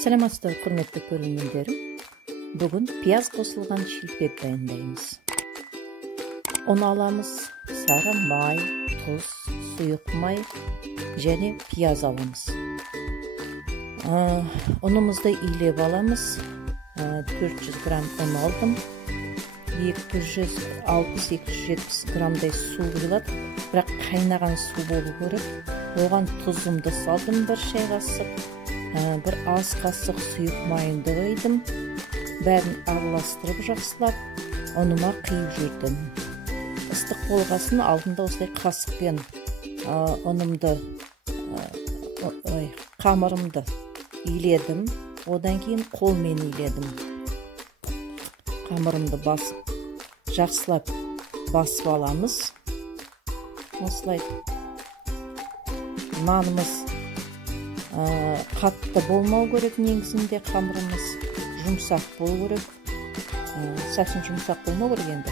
Саламатсыздар, құрметті көрермендерім. Бүгін пияз қосылған шилпек дайындаймыз. Оны аламыз, сары май, тұз, сұйық май және пияз аламыз. Ұнымызды илеп аламыз. 400 грамм ұн алдым. 260-270 граммдай су құйылады, бірақ қайнаған су болу керек. Оған тұзымды салдым, бір шай қасық, бір аз қасық сұйық майымды құйдым. Бәрін араластырып жақсылап, ұныма құйып жүрдім. Ыстық болғасын алдында осылай қасықпен қамырымды иледім. Одан кейін қолмен иледім. Қамырымды жақсылап басып аламыз. Осылай нанымыз қатты болмау керек, негізінде қамырымыз жұмсақ болу керек. Сәсін жұмсақ болмау керек енді.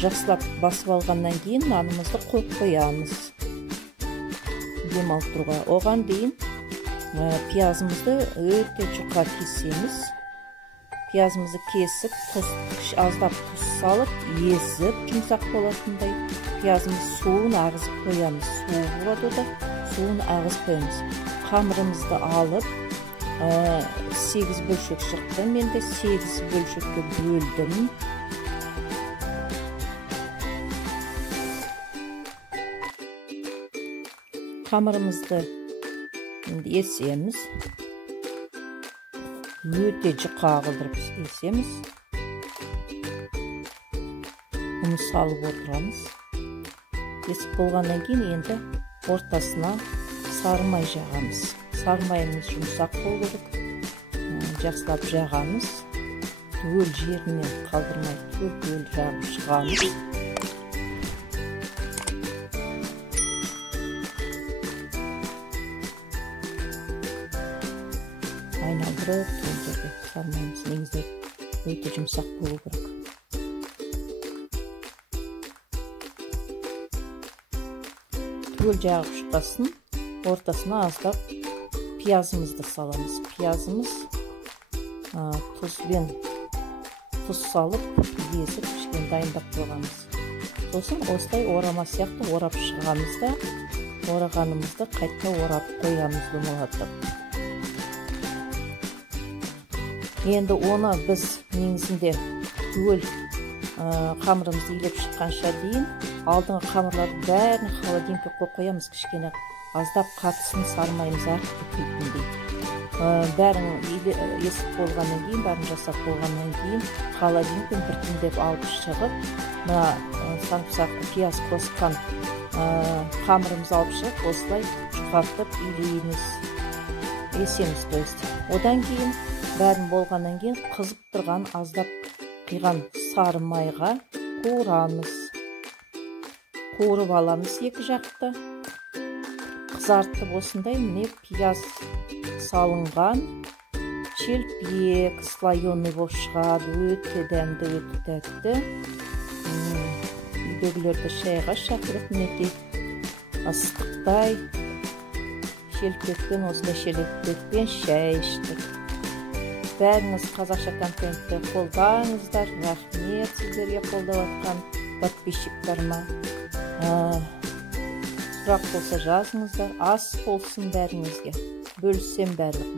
Жақсылап басып алғаннан кейін нанымызды қойып қоямыз. Демалып тұруға. Оған дейін пиязымызды өте жұқа кесеміз. Пиязымызды кесіп, аздап тұз салып, езіп, жұмсақ болатындай. Пиязымыз суын ағызып қоямыз. Суы болады да, суын ағызып қоямыз. Қамырымызды алып, 8 бөлшек шықты. Мен де 8 бөлшекке бөлдім. Қамырымызды есеміз. Өте жұқа қылдырып есеміз. Оны салып отырамыз. Есіп болғаннан кейін енді ортасына сары май жағамыз. Сары майымыз жұмсақ болу керек. Жақсылап жағамыз. Түгел жерінен қалдырмай түгел жағып шығамыз. Айналдырып, түріндегі сары майымыз негізде өте жұмсақ болу керек. Түгел жағып шыққасын, ортасына аздап пиязымызды саламыз. Пиязымыз тұз салып, езіп, кішкене дайындап қойғанбыз. Сосын осылай орама сияқты орап шығамыз да, орағанымызды қайта орап қоямыз домалатып. Енді оны біз негізінде түгел қамырымызды илеп шыққанша дейін алдыңғы қамырларды бәрін холодильникке қойып қоямыз, кішкене аздап қатысын, сары майымыз артып кетпейтіндей. Бәрін есіп болғаннан кейін, бәрін жасап болғаннан кейін холодильниктен біртіндеп алып шығып, сарымсақ, пияз қосқан қамырымызды алып шығып, осылай жұқартып илейміз, есеміз. Одан кейін бәрін болғаннан кейін қызып тұрған аздап қиған сары майға қуырамыз. Қуырып аламыз екі жақты. Қызартып осындай міне пияз салынған шелпек слоеный болып шығады. Өте дәмді, өте тәтті. Үйдегілерді шайға шақырып мінекей ыстықтай шелпекпен, осындай шелпекпен шай іштік. Бәріңіз қазақша контентті қолдаңыздар. Рахмет сіздерге қолдап жатқан подписчиктарыма. Сұрақ болса жазыңыздар. Ас болсын бәріңізге. Бөліссем барлық